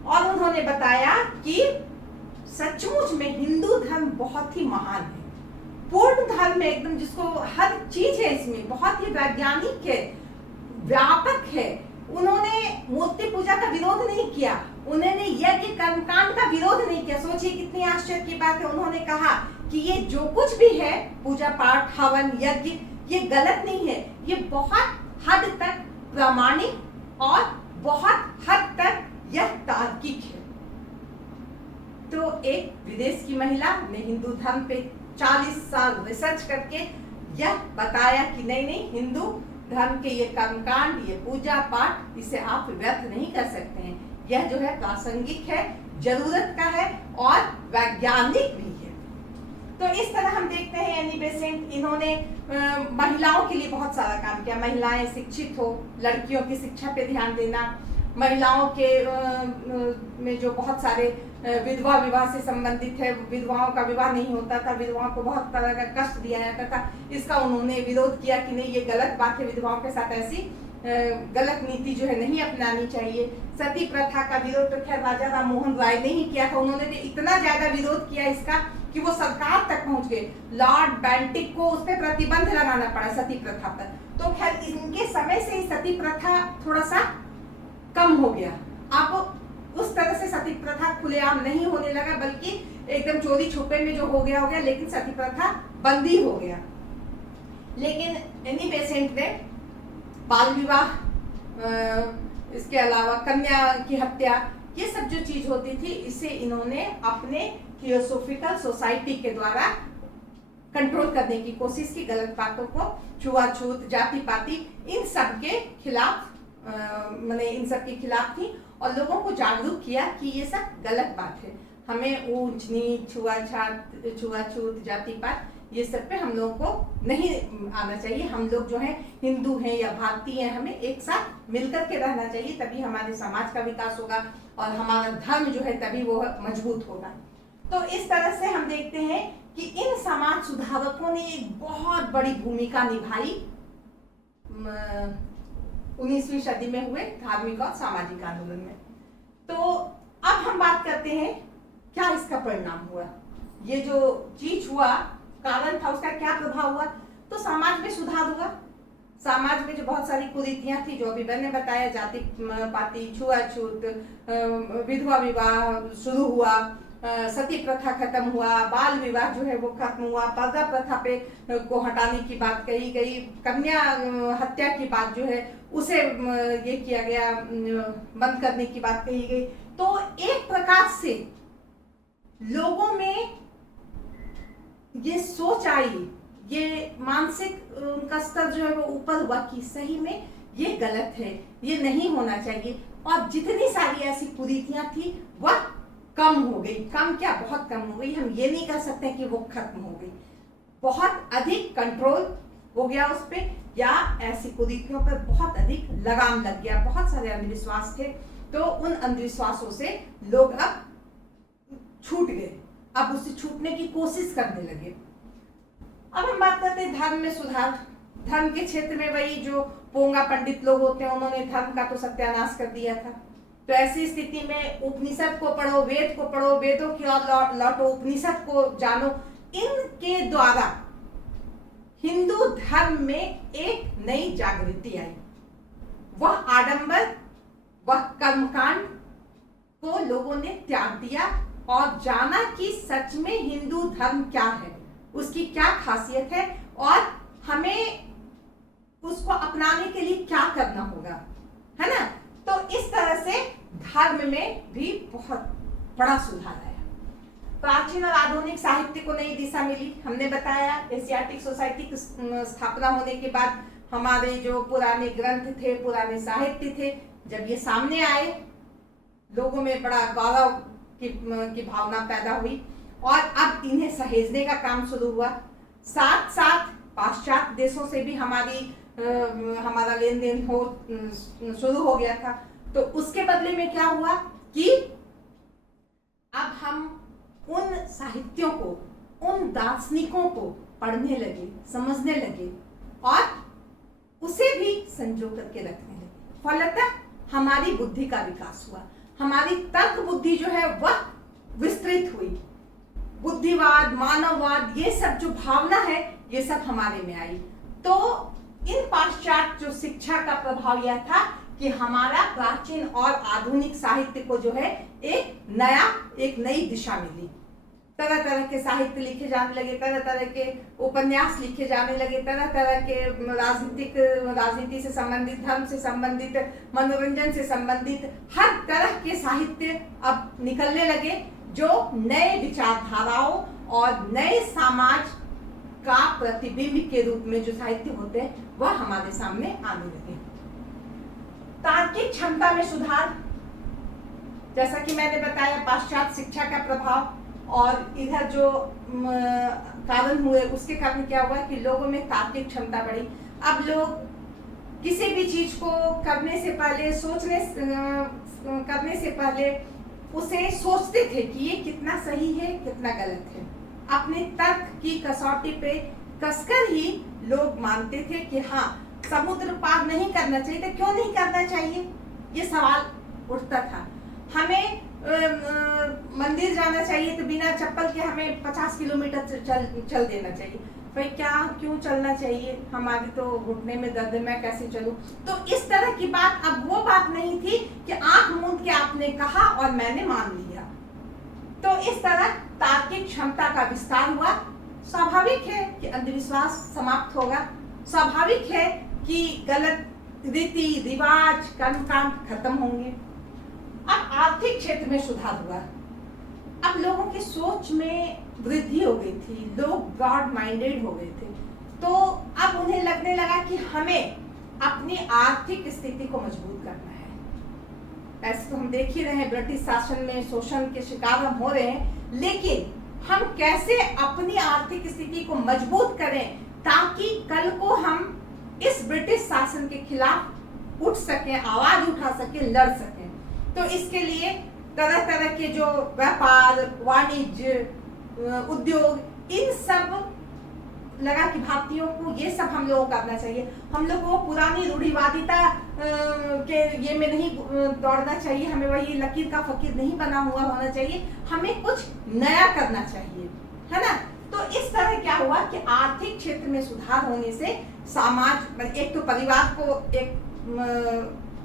और उन्होंने बताया कि सचमुच में हिंदू धर्म बहुत ही महान है, पूर्ण धर्म है एकदम, जिसको हर चीज है इसमें, बहुत ही वैज्ञानिक है, व्यापक है। उन्होंने मूर्ति पूजा का विरोध नहीं किया, उन्होंने यज्ञ कर्मकांड का विरोध नहीं किया। सोचिए कितनी आश्चर्य की बात है। उन्होंने कहा कि ये जो कुछ भी है, पूजा पाठ, हवन, यज्ञ, ये गलत नहीं है, ये बहुत हद तक प्रामाणिक और बहुत हद तक यह तार्किक है। तो एक विदेश की महिला ने हिंदू धर्म पे 40 साल रिसर्च करके यह बताया कि नहीं, हिंदू धर्म के ये कर्मकांड, ये पूजा पाठ, इसे आप व्यर्थ नहीं कर सकते हैं। यह जो है प्रासंगिक है, जरूरत का है और वैज्ञानिक भी है। तो इस तरह हम देखते हैं एनी बेसेंट, इन्होंने महिलाओं के लिए बहुत सारा काम किया। महिलाएं शिक्षित हो, लड़कियों की शिक्षा पे ध्यान देना, महिलाओं के में जो बहुत सारे विधवा विवाह से संबंधित है, विधवाओं का विवाह नहीं होता था, विधवाओं को बहुत तरह का कष्ट दिया जाता था, इसका उन्होंने विरोध किया कि नहीं, ये गलत बात है, विधवाओं के साथ ऐसी गलत नीति जो है नहीं अपनानी चाहिए। सती प्रथा का विरोध तो खैर राजा राम मोहन राय ने ही किया था, उन्होंने इतना ज्यादा विरोध किया इसका कि वो सरकार तक पहुंच गए, लॉर्ड बेंटिक को उस पर प्रतिबंध लगाना पड़ा सती प्रथा पर। तो खैर इनके समय से ही सती प्रथा थोड़ा सा कम हो गया, अब उस तरह से सती प्रथा खुलेआम नहीं होने लगा, बल्कि एकदम चोरी छुपे में जो हो गया, लेकिन सती प्रथा बंद ही हो गया। लेकिन एनी बेसेंट ने बाल विवाह, इसके अलावा कन्या की हत्या, ये सब जो चीज होती थी, इसे इन्होंने अपने थियोसॉफिकल सोसाइटी के द्वारा कंट्रोल करने की कोशिश की। गलत बातों को, छुआछूत, जाति पाति, इन सब के खिलाफ, इन सब के खिलाफ थी और लोगों को जागरूक किया कि ये सब गलत बात है, हमें ऊंच नीच, छुआछूत, जाति पात, ये सब पे हम लोगों को नहीं आना चाहिए। हम लोग जो है हिंदू हैं या भारतीय हैं, हमें एक साथ मिलकर के रहना चाहिए, तभी हमारे समाज का विकास होगा और हमारा धर्म जो है तभी वो मजबूत होगा। तो इस तरह से हम देखते हैं कि इन समाज सुधारकों ने एक बहुत बड़ी भूमिका निभाई 19वीं सदी में हुए धार्मिक और सामाजिक आंदोलन में। तो अब हम बात करते हैं क्या इसका परिणाम हुआ, ये जो चीज हुआ, कारण था, उसका क्या प्रभाव हुआ? तो समाज में सुधार हुआ। समाज में जो बहुत सारी कुरीतियां थी, जो अभी मैंने बताया, जाति पाति, छुआछूत, विधवा विवाह शुरू हुआ, सती प्रथा खत्म हुआ, बाल विवाह जो है वो खत्म हुआ, पर्दा प्रथा पे को हटाने की बात कही गई, कन्या हत्या की बात जो है उसे ये किया गया, बंद करने की बात कही गई। तो एक प्रकार से लोगों में ये सोच आई, ये मानसिक उनका स्तर जो है वो ऊपर हुआ कि सही में ये गलत है, ये नहीं होना चाहिए। और जितनी सारी ऐसी कुरीतियां थी वह कम हो गई। कम क्या, बहुत कम हो गई। हम ये नहीं कह सकते कि वो खत्म हो गई, बहुत अधिक कंट्रोल हो गया उस पे, या ऐसी कुरीतियों पर बहुत अधिक लगाम लग गया। बहुत सारे अंधविश्वास थे, तो उन अंधविश्वासों से लोग अब छूट गए, अब उससे छूटने की कोशिश करने लगे। अब हम बात करते हैं धर्म में सुधार। धर्म के क्षेत्र में वही जो पोंगा पंडित लोग होते हैं, उन्होंने धर्म का तो सत्यानाश कर दिया था। तो ऐसी स्थिति में उपनिषद को पढ़ो, वेद को पढ़ो, वेदों की ओर लौटो, उपनिषद को जानो। इनके द्वारा हिंदू धर्म में एक नई जागृति आई। वह आडंबर, वह कर्मकांड को लोगों ने त्याग दिया और जाना कि सच में हिंदू धर्म क्या है, उसकी क्या खासियत है और हमें उसको अपनाने के लिए क्या करना होगा, है ना। तो इस तरह से धर्म में भी बहुत बड़ा सुधार आया। प्राचीन और आधुनिक साहित्य को नई दिशा मिली। हमने बताया एशियाटिक सोसाइटी की स्थापना होने के बाद हमारे जो पुराने ग्रंथ थे, पुराने साहित्य थे, जब ये सामने आए, लोगों में बड़ा गौरव की भावना पैदा हुई और अब इन्हें सहेजने का काम शुरू हुआ। साथ साथ पाश्चात्य देशों से भी हमारा लेन देन शुरू हो गया था। तो उसके बदले में क्या हुआ कि अब हम उन साहित्यों को, उन दार्शनिकों को पढ़ने लगे, समझने लगे और उसे भी संजो करके रखने लगे। फलतः हमारी बुद्धि का विकास हुआ, हमारी तर्क बुद्धि जो है वह विस्तृत हुई। बुद्धिवाद, मानववाद, ये सब जो भावना है, ये सब हमारे में आई। तो इन पाश्चात्य जो शिक्षा का प्रभाव यह था कि हमारा प्राचीन और आधुनिक साहित्य को जो है एक नई दिशा मिली। तरह तरह के साहित्य लिखे जाने लगे, तरह तरह के उपन्यास लिखे जाने लगे, तरह तरह के राजनीति से संबंधित, धर्म से संबंधित, मनोरंजन से संबंधित हर तरह के साहित्य अब निकलने लगे, जो नए विचारधाराओं और नए समाज का प्रतिबिंब के रूप में जो साहित्य होते हैं वह हमारे सामने आने लगे। तार्किक क्षमता में सुधार, जैसा कि मैंने बताया, पाश्चात्य शिक्षा का प्रभाव और इधर जो कारण हुए, उसके कारण क्या हुआ कि लोगों में तार्किक क्षमता बढ़ी। अब लोग किसी भी चीज को करने से पहले, करने से पहले उसे सोचते थे कि ये कितना सही है, कितना गलत है। अपने तर्क की कसौटी पे कसकर ही लोग मानते थे कि हाँ, समुद्र पार नहीं करना चाहिए। तो क्यों नहीं करना चाहिए, ये सवाल उठता था। हमें मंदिर जाना चाहिए तो बिना चप्पल के हमें 50 किलोमीटर चल देना चाहिए। भाई क्यों चलना चाहिए, हमारी तो घुटने में दर्द है, मैं कैसे चलूं। तो इस तरह की बात अब वो बात नहीं थी कि आंख मूंद के आपने कहा और मैंने मान लिया। तो इस तरह तार्किक क्षमता का विस्तार हुआ। स्वाभाविक है कि अंधविश्वास समाप्त होगा, स्वाभाविक है कि गलत रीति रिवाज, कर्मकांड खत्म होंगे। अब आर्थिक क्षेत्र में सुधार हुआ। अब लोगों की सोच में वृद्धि हो गई थी, लोग ब्रॉड माइंडेड हो गए थे। तो अब उन्हें लगने लगा कि हमें अपनी आर्थिक स्थिति को मजबूत करना है। ऐसे तो हम देख ही रहे हैं, ब्रिटिश शासन में शोषण के शिकार हम हो रहे हैं, लेकिन हम कैसे अपनी आर्थिक स्थिति को मजबूत करें ताकि कल को हम इस ब्रिटिश शासन के खिलाफ उठ सकें, आवाज उठा सकें, लड़ सकें। तो इसके लिए तरह तरह के जो व्यापार, वाणिज्य, उद्योग, इन सब लगा कि भारतीयों को ये सब हम लोगों को करना चाहिए। हम लोग को पुरानी रूढ़िवादिता कि ये में नहीं दौड़ना चाहिए, हमें वही लकीर का फकीर नहीं बना हुआ होना चाहिए, हमें कुछ नया करना चाहिए, है ना। तो इस तरह क्या हुआ कि आर्थिक क्षेत्र में सुधार होने से समाज, एक तो परिवार को एक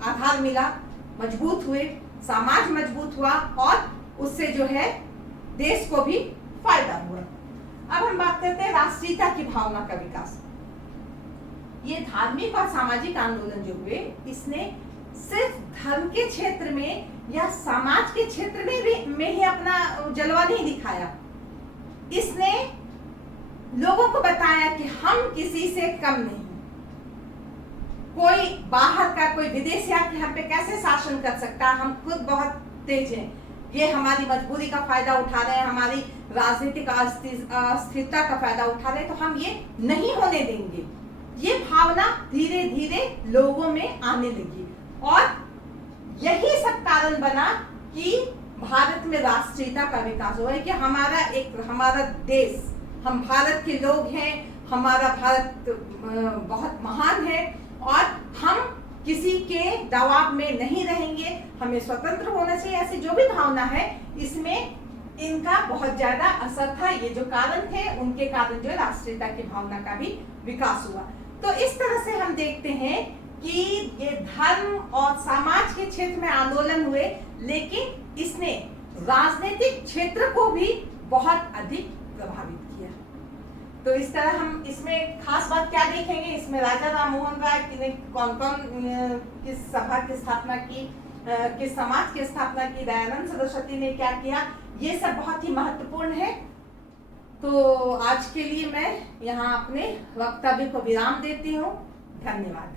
आधार मिला, मजबूत हुए, समाज मजबूत हुआ और उससे जो है देश को भी फायदा हुआ। अब हम बात करते हैं राष्ट्रीयता की भावना का विकास। ये धार्मिक और सामाजिक आंदोलन जो हुए, इसने सिर्फ धर्म के क्षेत्र में या समाज के क्षेत्र में ही अपना जलवा नहीं दिखाया, इसने लोगों को बताया कि हम किसी से कम नहीं। कोई बाहर का, कोई विदेशी आके हम पे कैसे शासन कर सकता है, हम खुद बहुत तेज हैं, ये हमारी मजबूरी का फायदा उठा रहे हैं, हमारी राजनीतिक अस्थिरता का फायदा उठा रहे हैं, तो हम ये नहीं होने देंगे। ये भावना धीरे धीरे लोगों में आने लगी और यही सब कारण बना कि भारत में राष्ट्रीयता का विकास हुआ है कि हमारा देश, हम भारत के लोग हैं, हमारा भारत बहुत महान है और हम किसी के दबाव में नहीं रहेंगे, हमें स्वतंत्र होना चाहिए, ऐसी जो भी भावना है, इसमें इनका बहुत ज्यादा असर था। ये जो कारण थे, उनके कारण जो राष्ट्रीयता की भावना का भी विकास हुआ। तो इस तरह से हम देखते हैं कि ये धर्म और समाज के क्षेत्र में आंदोलन हुए, लेकिन इसने राजनीतिक क्षेत्र को भी बहुत अधिक प्रभावित किया। तो इस तरह हम इसमें खास बात क्या देखेंगे, इसमें राजा राम मोहन राय ने कौन किस सभा की स्थापना की, किस समाज की स्थापना की, दयानंद सरस्वती ने क्या किया, ये सब बहुत ही महत्वपूर्ण है। तो आज के लिए मैं यहाँ अपने वक्तव्य को विराम देती हूँ। धन्यवाद।